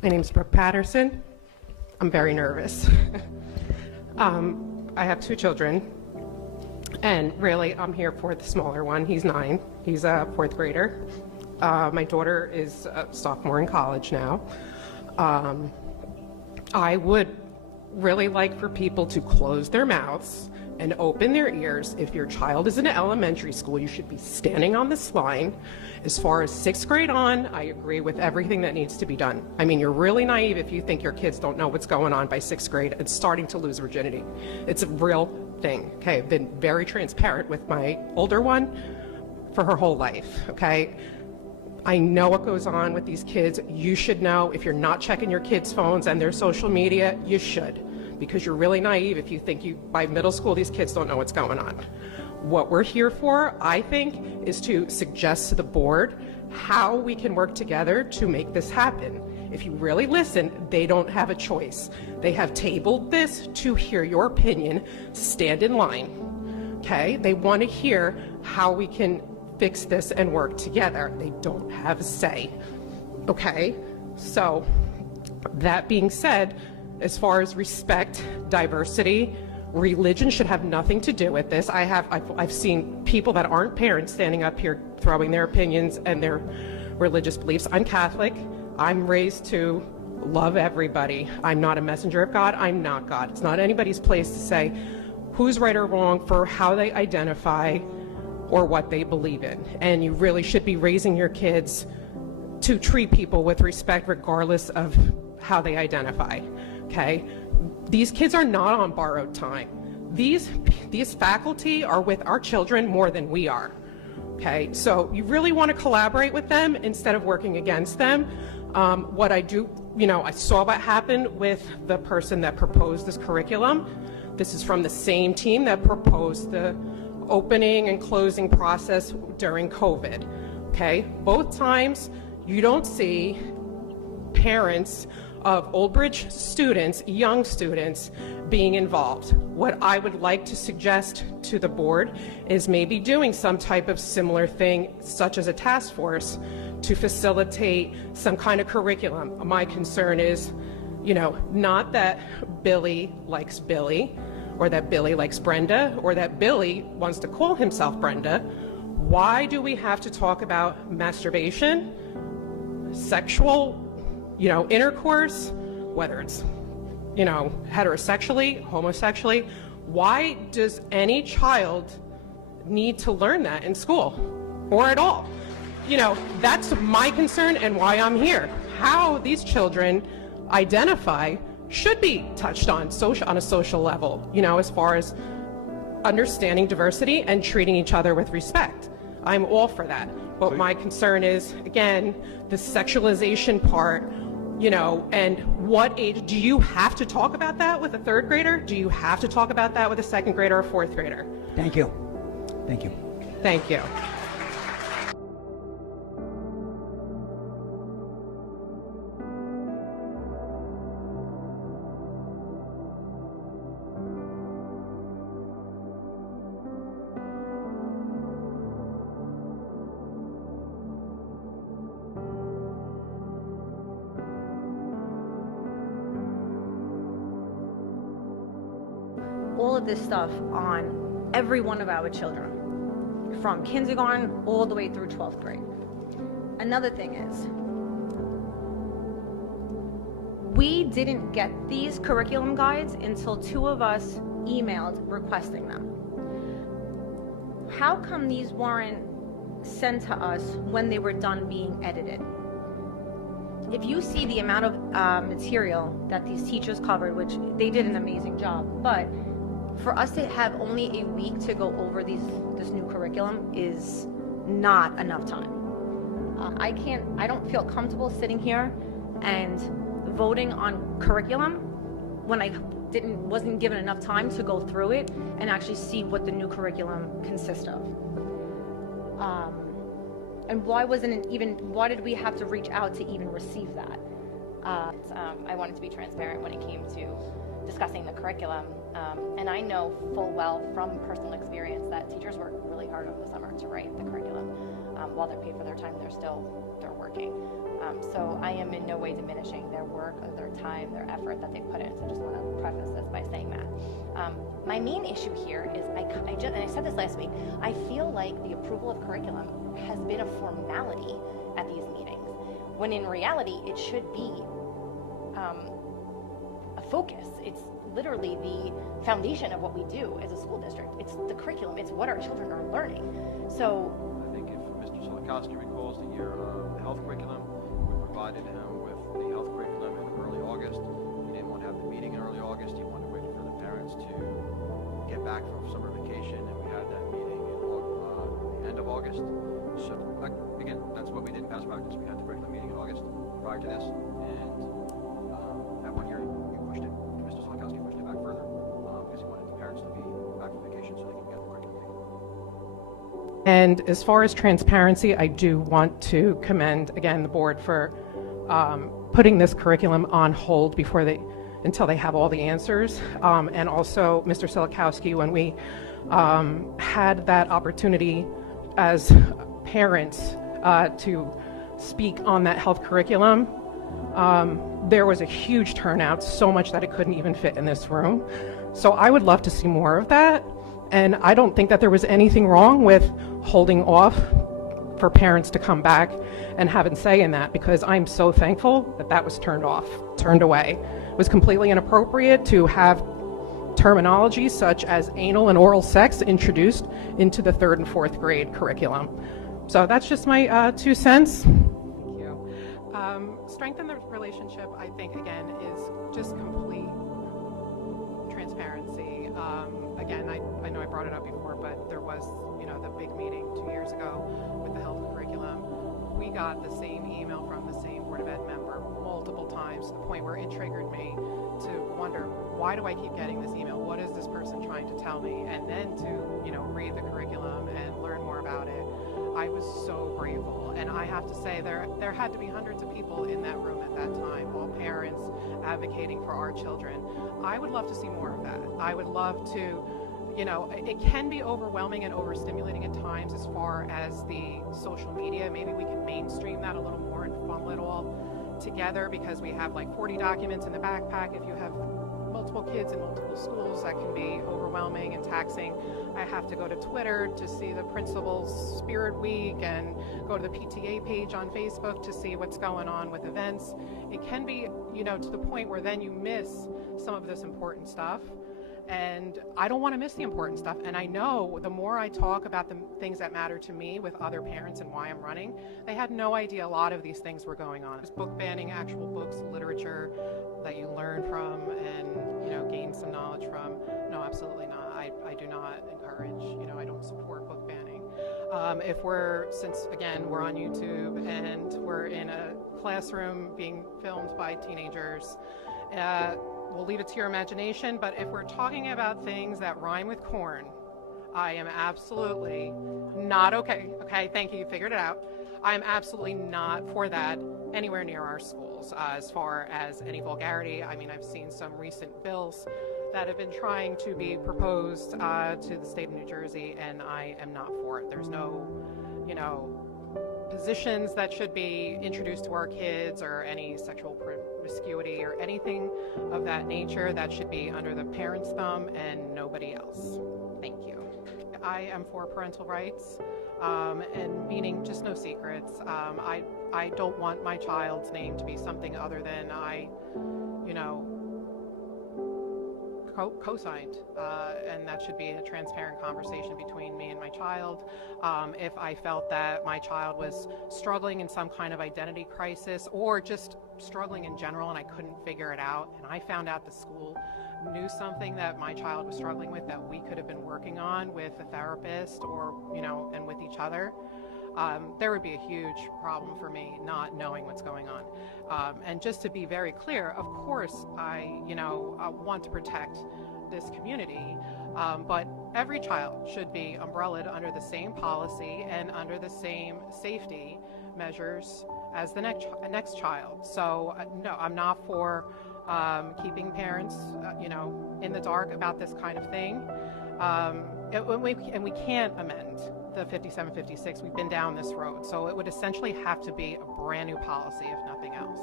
My name's Brooke Patterson. I'm very nervous. I have 2 children, and really I'm here for the smaller one. He's 9. He's a 4th grader. My daughter is a sophomore in college now. I would really like for people to close their mouths and open their ears. If your child is in elementary school, you should be standing on this line. As far as 6th grade on, I agree with everything that needs to be done. I mean, you're really naive if you think your kids don't know what's going on by 6th grade and starting to lose virginity. It's a real thing, okay? I've been very transparent with my older one for her whole life, okay? I know what goes on with these kids. You should know. If you're not checking your kids' phones and their social media, you should, because you're really naive if you think by middle school these kids don't know what's going on. What we're here for, I think, is to suggest to the board how we can work together to make this happen. If you really listen, they don't have a choice. They have tabled this to hear your opinion. Stand in line, okay? They want to hear how we can fix this and work together. They don't have a say, okay? So that being said, as far as respect, diversity, religion should have nothing to do with this. I've seen people that aren't parents standing up here throwing their opinions and their religious beliefs. I'm Catholic. I'm raised to love everybody. I'm not a messenger of God. I'm not God. It's not anybody's place to say who's right or wrong for how they identify or what they believe in. And you really should be raising your kids to treat people with respect regardless of how they identify, okay? These kids are not on borrowed time. These faculty are with our children more than we are, okay? So you really want to collaborate with them instead of working against them. What I do, I saw what happened with the person that proposed this curriculum. This is from the same team that proposed the opening and closing process during COVID, okay? Both times you don't see parents of Old Bridge students, young students, being involved. What I would like to suggest to the board is maybe doing some type of similar thing, such as a task force, to facilitate some kind of curriculum. My concern is, not that Billy likes Billy, or that Billy likes Brenda, or that Billy wants to call himself Brenda. Why do we have to talk about masturbation, sexual, intercourse, whether it's, heterosexually, homosexually? Why does any child need to learn that in school or at all? That's my concern and why I'm here. How these children identify should be touched on a social level, as far as understanding diversity and treating each other with respect. I'm all for that. But my concern is, again, the sexualization part, and what age. Do you have to talk about that with a 3rd grader? Do you have to talk about that with a 2nd grader or 4th grader? Thank you. Thank you. Thank you. All of this stuff on every one of our children, from kindergarten all the way through 12th grade. Another thing is, we didn't get these curriculum guides until 2 of us emailed requesting them. How come these weren't sent to us when they were done being edited? If you see the amount of material that these teachers covered, which they did an amazing job, but for us to have only a week to go over this new curriculum is not enough time. I don't feel comfortable sitting here and voting on curriculum when I wasn't given enough time to go through it and actually see what the new curriculum consists of. And why did we have to reach out to even receive that? I wanted to be transparent when it came to discussing the curriculum. And I know full well from personal experience that teachers work really hard over the summer to write the curriculum. While they're paid for their time, they're working. So I am in no way diminishing their work, their time, their effort that they put in. So I just want to preface this by saying that. My main issue here is, and I said this last week, I feel like the approval of curriculum has been a formality at these meetings, when in reality it should be a focus. It's literally the foundation of what we do as a school district. It's the curriculum. It's what our children are learning. So I think if Mr. Solikowski recalls the year of the health curriculum, we provided him with the health curriculum in early August. He didn't want to have the meeting in early August. He wanted to wait for the parents to get back from summer vacation, and we had that meeting in the end of August. So again, that's what we did in past practice. We had the curriculum meeting in August prior to this, and that one year we pushed it. Mr. Solikowski pushed it back further because he wanted the parents to be back from vacation so they could get the curriculum meeting. And as far as transparency, I do want to commend, again, the board for putting this curriculum on hold until they have all the answers. And also, Mr. Solikowski, when we had that opportunity as parents to speak on that health curriculum, there was a huge turnout, so much that it couldn't even fit in this room. So I would love to see more of that. And I don't think that there was anything wrong with holding off for parents to come back and have a say in that, because I'm so thankful that that was turned away. It was completely inappropriate to have terminology such as anal and oral sex introduced into the 3rd and 4th grade curriculum. So that's just my 2 cents. Thank you. Strengthen the relationship, I think, again, is just complete transparency. Again, I know I brought it up before, but there was, the big meeting 2 years ago with the health curriculum. We got the same email from the same Board of Ed member multiple times, to the point where it triggered me to wonder, why do I keep getting this email? What is this person trying to tell me? And then to, read the curriculum and learn more about it. I was so grateful. And I have to say, there had to be hundreds of people in that room at that time, all parents advocating for our children. I would love to see more of that. I would love to, it can be overwhelming and overstimulating at times as far as the social media. Maybe we can mainstream that a little more and funnel it all together, because we have like 40 documents in the backpack. If you have multiple kids in multiple schools, that can be overwhelming and taxing. I have to go to Twitter to see the principal's Spirit Week and go to the PTA page on Facebook to see what's going on with events. It can be, to the point where then you miss some of this important stuff. And I don't want to miss the important stuff. And I know the more I talk about the things that matter to me with other parents and why I'm running, they had no idea a lot of these things were going on. It's book banning, actual books, literature that you learn from and, gain some knowledge from. No, absolutely not. I do not encourage, I don't support book banning. Since again, we're on YouTube and we're in a classroom being filmed by teenagers, we'll leave it to your imagination, but if we're talking about things that rhyme with corn, I am absolutely not okay. Okay, thank you, you figured it out. I am absolutely not for that anywhere near our schools. As far as any vulgarity, I've seen some recent bills that have been trying to be proposed to the state of New Jersey, and I am not for it. There's no, positions that should be introduced to our kids, or any sexual promiscuity or anything of that nature. That should be under the parents' thumb and nobody else. Thank you. I am for parental rights, and meaning just no secrets. I don't want my child's name to be something other than I, co-signed, and that should be a transparent conversation between me and my child. If I felt that my child was struggling in some kind of identity crisis, or just struggling in general and I couldn't figure it out, and I found out the school knew something that my child was struggling with that we could have been working on with a therapist, or and with each other, there would be a huge problem for me not knowing what's going on. And just to be very clear, of course, I want to protect this community, but every child should be umbrellaed under the same policy and under the same safety measures as the next child. So no, I'm not for keeping parents, in the dark about this kind of thing. And we can't amend the 5756. We've been down this road. So it would essentially have to be a brand new policy, if nothing else.